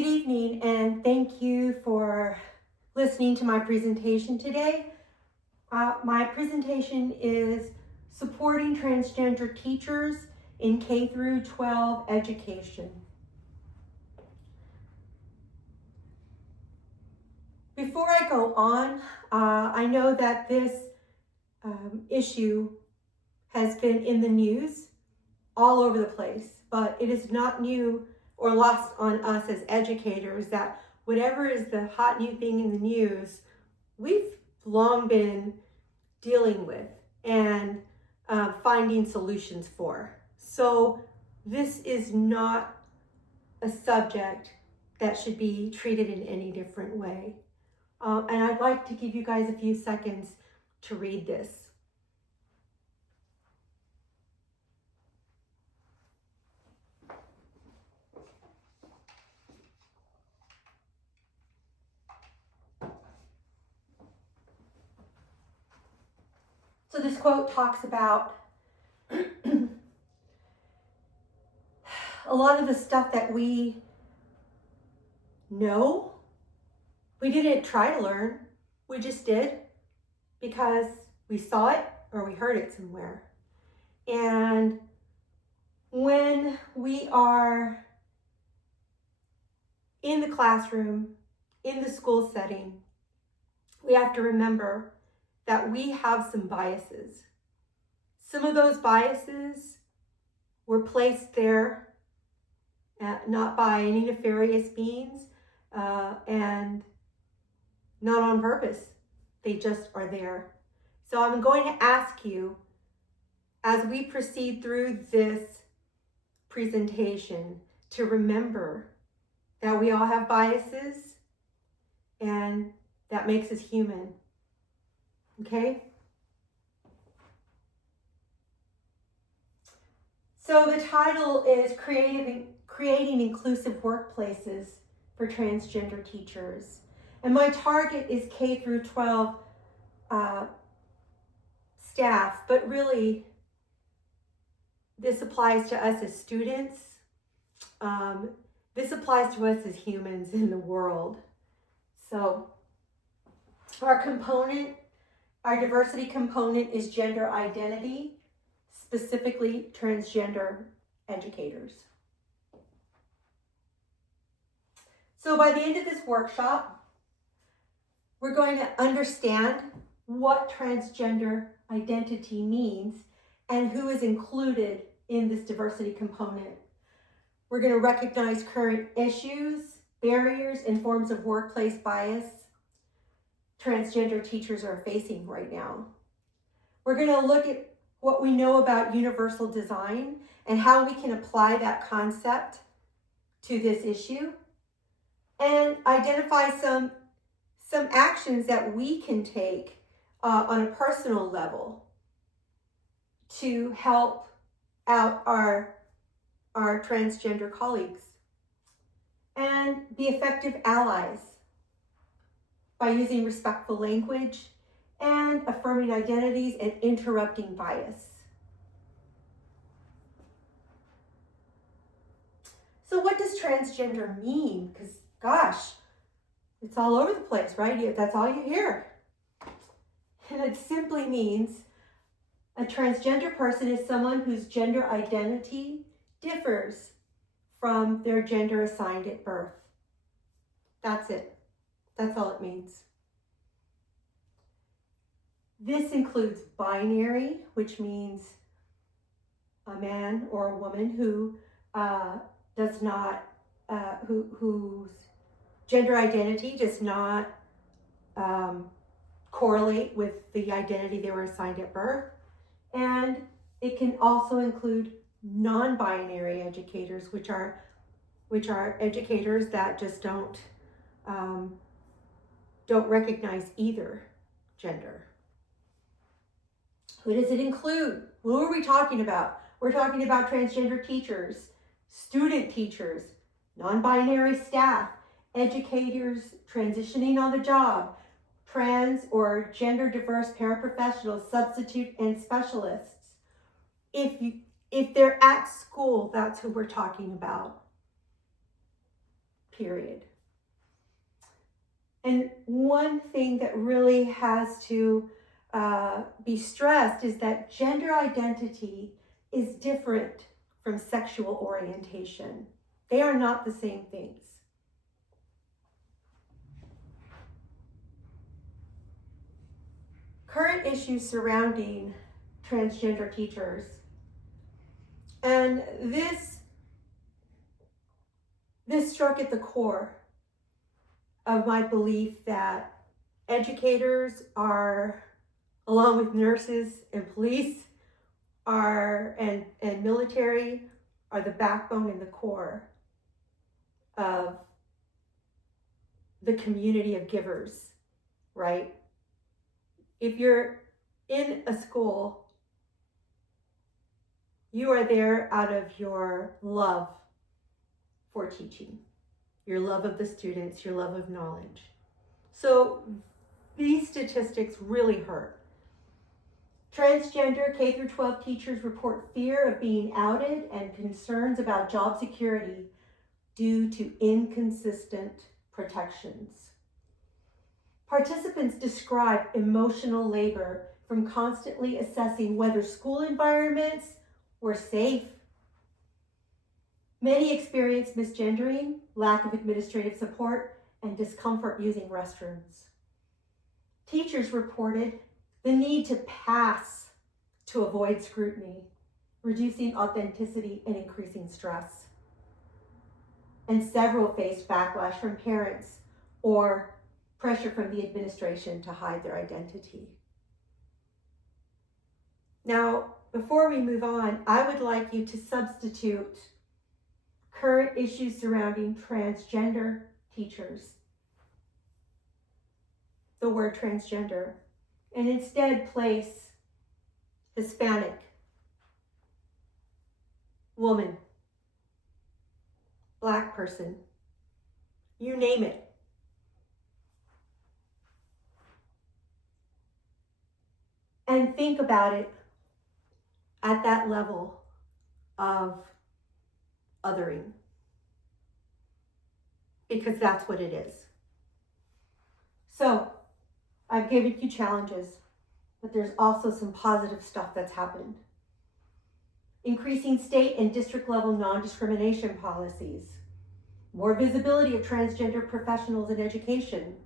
Good evening, and thank you for listening to my presentation today. My presentation is supporting transgender teachers in K through 12 education. Before I go on, I know that this issue has been in the news all over the place, but it is not new or lost on us as educators that whatever is the hot new thing in the news, we've long been dealing with and finding solutions for. So this is not a subject that should be treated in any different way. And I'd like to give you guys a few seconds to read this. So this quote talks about a lot of the stuff that we know, we didn't try to learn, we just did because we saw it or we heard it somewhere. And when we are in the classroom, in the school setting, we have to remember that we have some biases. Some of those biases were placed there not by any nefarious means and not on purpose. They just are there. So I'm going to ask you, as we proceed through this presentation, to remember that we all have biases and that makes us human. Okay? So the title is Creating Inclusive Workplaces for Transgender Teachers. And my target is K through 12 staff, but really this applies to us as students. This applies to us as humans in the world. So our diversity component is gender identity, specifically transgender educators. So by the end of this workshop, we're going to understand what transgender identity means and who is included in this diversity component. We're going to recognize current issues, barriers, and forms of workplace bias transgender teachers are facing right now. We're going to look at what we know about universal design and how we can apply that concept to this issue, and identify some actions that we can take on a personal level to help out our transgender colleagues and be effective allies by using respectful language and affirming identities and interrupting bias. So what does transgender mean? Because gosh, it's all over the place, right? That's all you hear. And it simply means a transgender person is someone whose gender identity differs from their gender assigned at birth. That's it. That's all it means. This includes binary, which means a man or a woman who does not, whose gender identity does not correlate with the identity they were assigned at birth. And it can also include non-binary educators, which are educators that just don't recognize either gender. Who does it include? Who are we talking about? We're talking about transgender teachers, student teachers, non-binary staff, educators transitioning on the job, trans or gender diverse paraprofessionals, substitute and specialists. If they're at school, that's who we're talking about. period. And one thing that really has to be stressed is that gender identity is different from sexual orientation. They are not the same things. Current issues surrounding transgender teachers. And this struck at the core of my belief that educators are, along with nurses and police, and military, are the backbone and the core of the community of givers, right? If you're in a school, you are there out of your love for teaching, your love of the students, your love of knowledge. So these statistics really hurt. Transgender K through 12 teachers report fear of being outed and concerns about job security due to inconsistent protections. Participants describe emotional labor from constantly assessing whether school environments were safe. Many experience misgendering, lack of administrative support, and discomfort using restrooms. Teachers reported the need to pass to avoid scrutiny, reducing authenticity and increasing stress. And several faced backlash from parents or pressure from the administration to hide their identity. Now, before we move on, I would like you to substitute current issues surrounding transgender teachers, the word transgender, and instead place Hispanic, woman, Black person, you name it. And think about it at that level of othering, because that's what it is. So I've given you challenges, but there's also some positive stuff that's happened. Increasing state and district level non-discrimination policies, more visibility of transgender professionals in education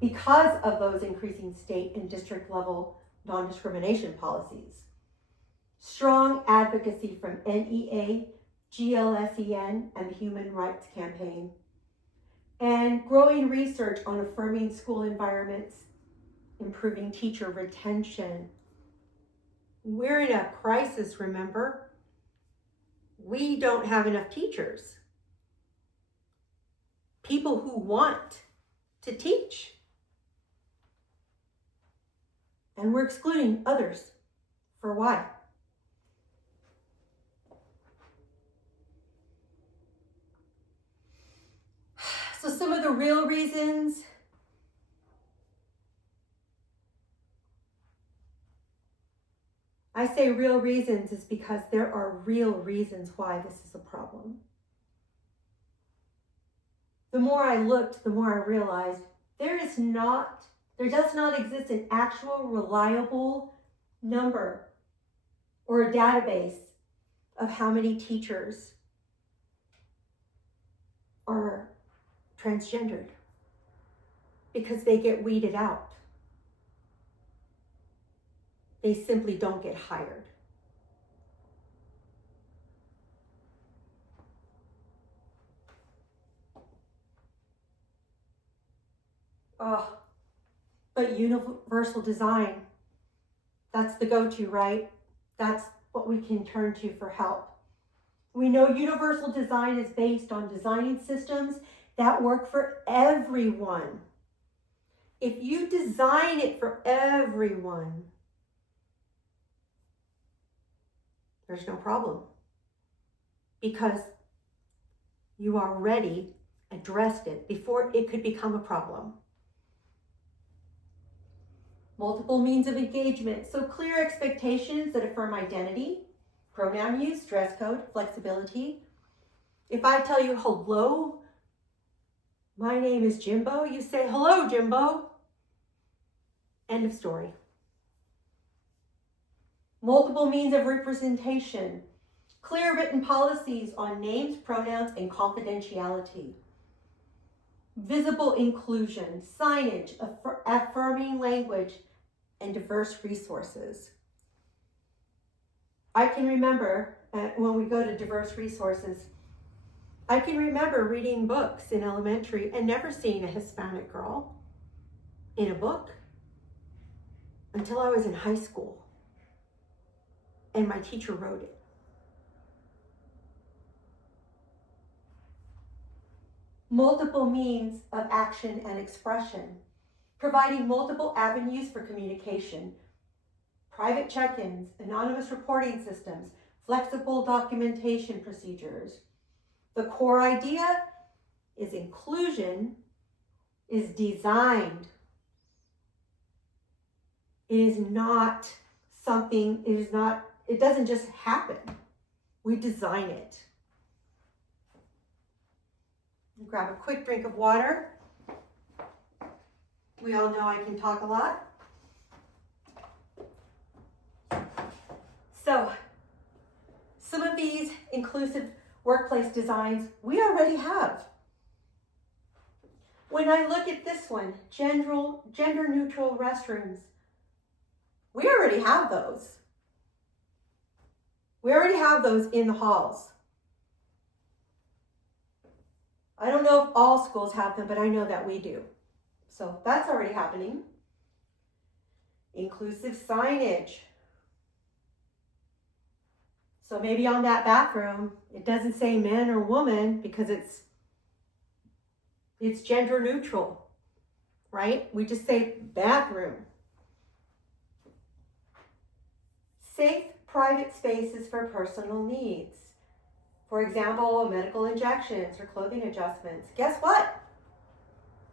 because of those increasing state and district level non-discrimination policies, strong advocacy from NEA, GLSEN, and the Human Rights Campaign, and growing research on affirming school environments, improving teacher retention. We're in a crisis, remember? We don't have enough teachers. People who want to teach. And we're excluding others. For why? So some of the real reasons. I say real reasons is because there are real reasons why this is a problem. The more I looked, the more I realized there does not exist an actual reliable number or a database of how many teachers are transgendered, because they get weeded out. They simply don't get hired. But universal design, that's the go-to, right? That's what we can turn to for help. We know universal design is based on designing systems that work for everyone. If you design it for everyone, there's no problem, because you already addressed it before it could become a problem. Multiple means of engagement, so clear expectations that affirm identity, pronoun use, dress code, flexibility. If I tell you hello, My name is Jimbo. You say, hello, Jimbo. End of story. Multiple means of representation. Clear written policies on names, pronouns, and confidentiality. Visible inclusion, signage, affirming language, and diverse resources. I can remember when we go to diverse resources, I can remember reading books in elementary and never seeing a Hispanic girl in a book until I was in high school and my teacher wrote it. Multiple means of action and expression, providing multiple avenues for communication, private check-ins, anonymous reporting systems, flexible documentation procedures. The core idea is inclusion is designed. It is not something, it doesn't just happen. We design it. Grab a quick drink of water. We all know I can talk a lot. So, some of these inclusive workplace designs we already have. When I look at this one, gender neutral restrooms, we already have those. We already have those in the halls. I don't know if all schools have them, but I know that we do. So that's already happening. Inclusive signage. So maybe on that bathroom, it doesn't say man or woman because it's gender neutral, right? We just say bathroom. Safe private spaces for personal needs. For example, medical injections or clothing adjustments. Guess what?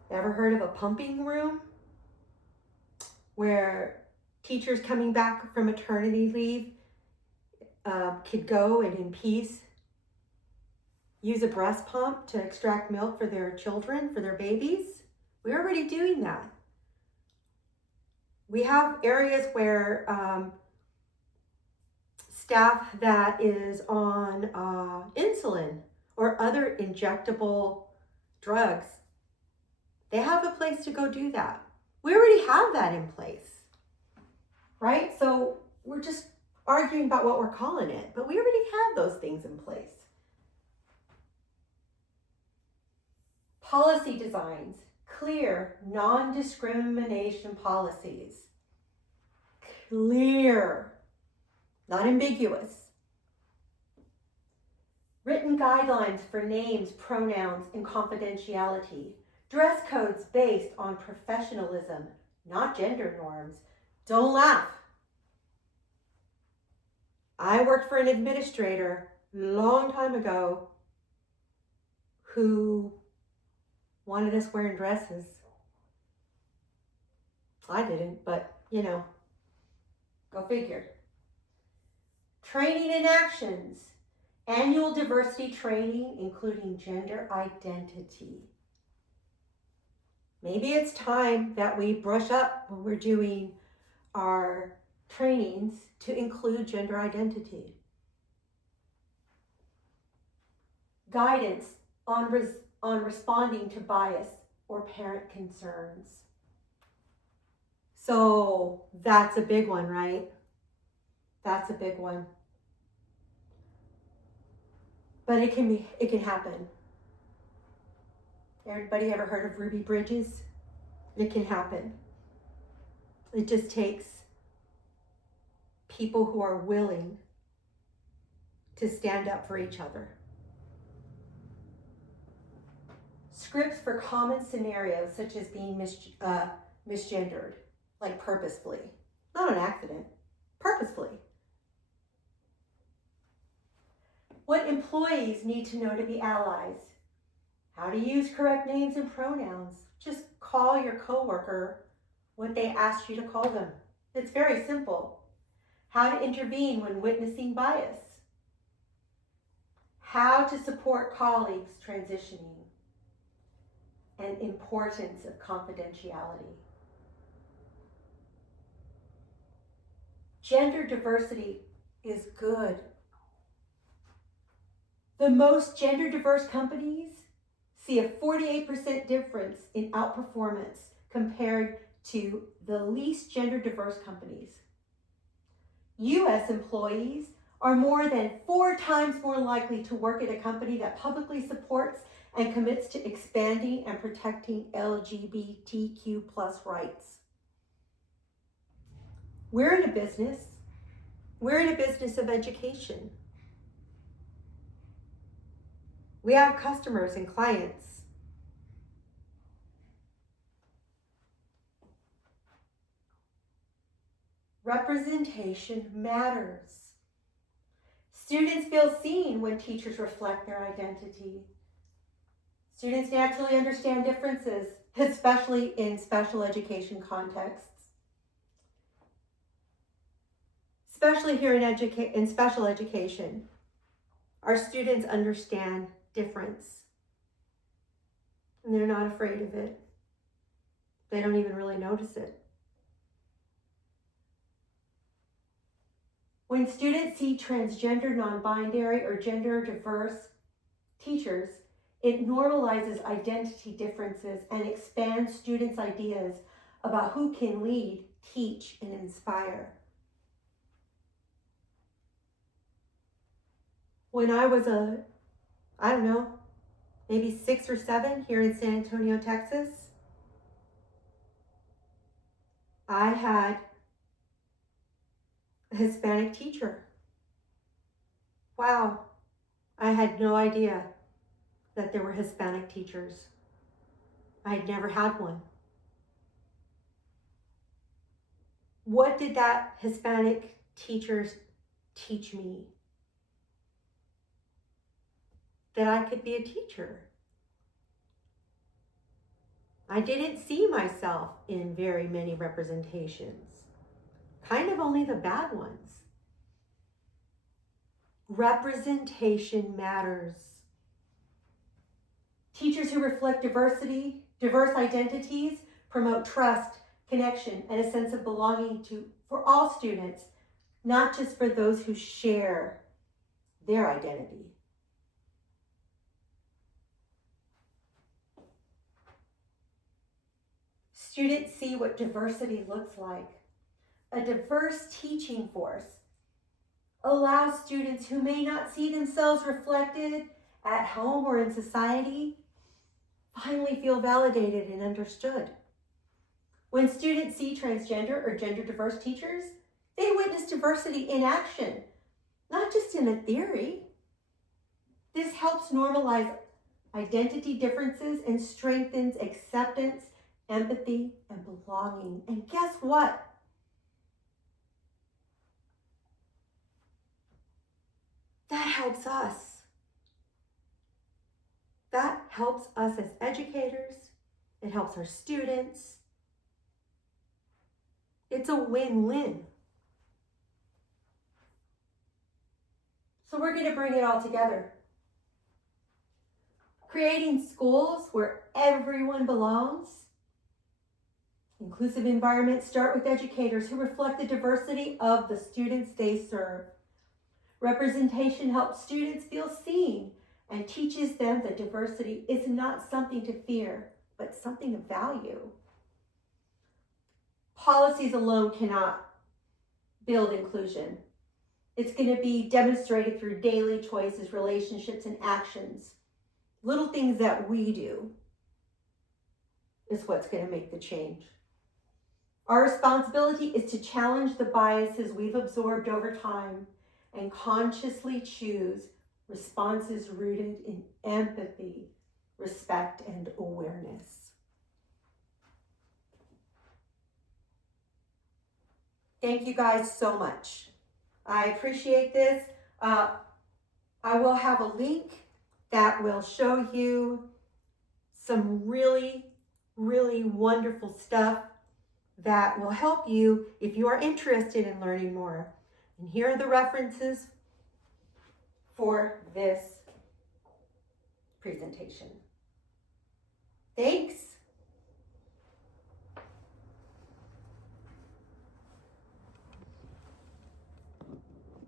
Ever heard of a pumping room? Where teachers coming back from maternity leave could go and in peace use a breast pump to extract milk for their children, for their babies. We're already doing that. We have areas where staff that is on insulin or other injectable drugs, they have a place to go do that. We already have that in place, right? So we're just arguing about what we're calling it, but we already have those things in place. Policy designs, clear, non-discrimination policies. Clear, not ambiguous. Written guidelines for names, pronouns, and confidentiality. Dress codes based on professionalism, not gender norms. Don't laugh. I worked for an administrator a long time ago who wanted us wearing dresses. I didn't, but go figure. Training and actions. Annual diversity training, including gender identity. Maybe it's time that we brush up when we're doing our trainings to include gender identity. Guidance on responding to bias or parent concerns. So that's a big one, right? That's a big one. But it can happen. Everybody ever heard of Ruby Bridges? It can happen. It just takes people who are willing to stand up for each other. Scripts for common scenarios such as being misgendered, like purposefully. Not an accident, purposefully. What employees need to know to be allies. How to use correct names and pronouns. Just call your coworker what they asked you to call them. It's very simple. How to intervene when witnessing bias. How to support colleagues transitioning. and importance of confidentiality. Gender diversity is good. The most gender diverse companies see a 48% difference in outperformance compared to the least gender diverse companies. U.S. employees are more than 4 times more likely to work at a company that publicly supports and commits to expanding and protecting LGBTQ+ rights. We're in a business of education. We have customers and clients. Representation matters. Students feel seen when teachers reflect their identity. Students naturally understand differences, especially in special education contexts. Especially here in special education, our students understand difference, and they're not afraid of it. They don't even really notice it. When students see transgender, non-binary, or gender diverse teachers, it normalizes identity differences and expands students' ideas about who can lead, teach, and inspire. When I was maybe 6 or 7 here in San Antonio, Texas, I had a Hispanic teacher. Wow, I had no idea that there were Hispanic teachers. I had never had one. What did that Hispanic teacher teach me? That I could be a teacher. I didn't see myself in very many representations, kind of only the bad ones. Representation matters. Teachers who reflect diverse identities, promote trust, connection, and a sense of belonging for all students, not just for those who share their identity. Students see what diversity looks like. A diverse teaching force allows students who may not see themselves reflected at home or in society finally feel validated and understood. When students see transgender or gender diverse teachers, they witness diversity in action, not just in a theory. This helps normalize identity differences and strengthens acceptance, empathy, and belonging. And guess what? That helps us. That helps us as educators. It helps our students. It's a win-win. So we're going to bring it all together. Creating schools where everyone belongs. Inclusive environments start with educators who reflect the diversity of the students they serve. Representation helps students feel seen and teaches them that diversity is not something to fear, but something of value. Policies alone cannot build inclusion. It's going to be demonstrated through daily choices, relationships, and actions. Little things that we do is what's going to make the change. Our responsibility is to challenge the biases we've absorbed over time and consciously choose responses rooted in empathy, respect, and awareness. Thank you guys so much. I appreciate this. I will have a link that will show you some really, really wonderful stuff that will help you if you are interested in learning more. And here are the references for this presentation.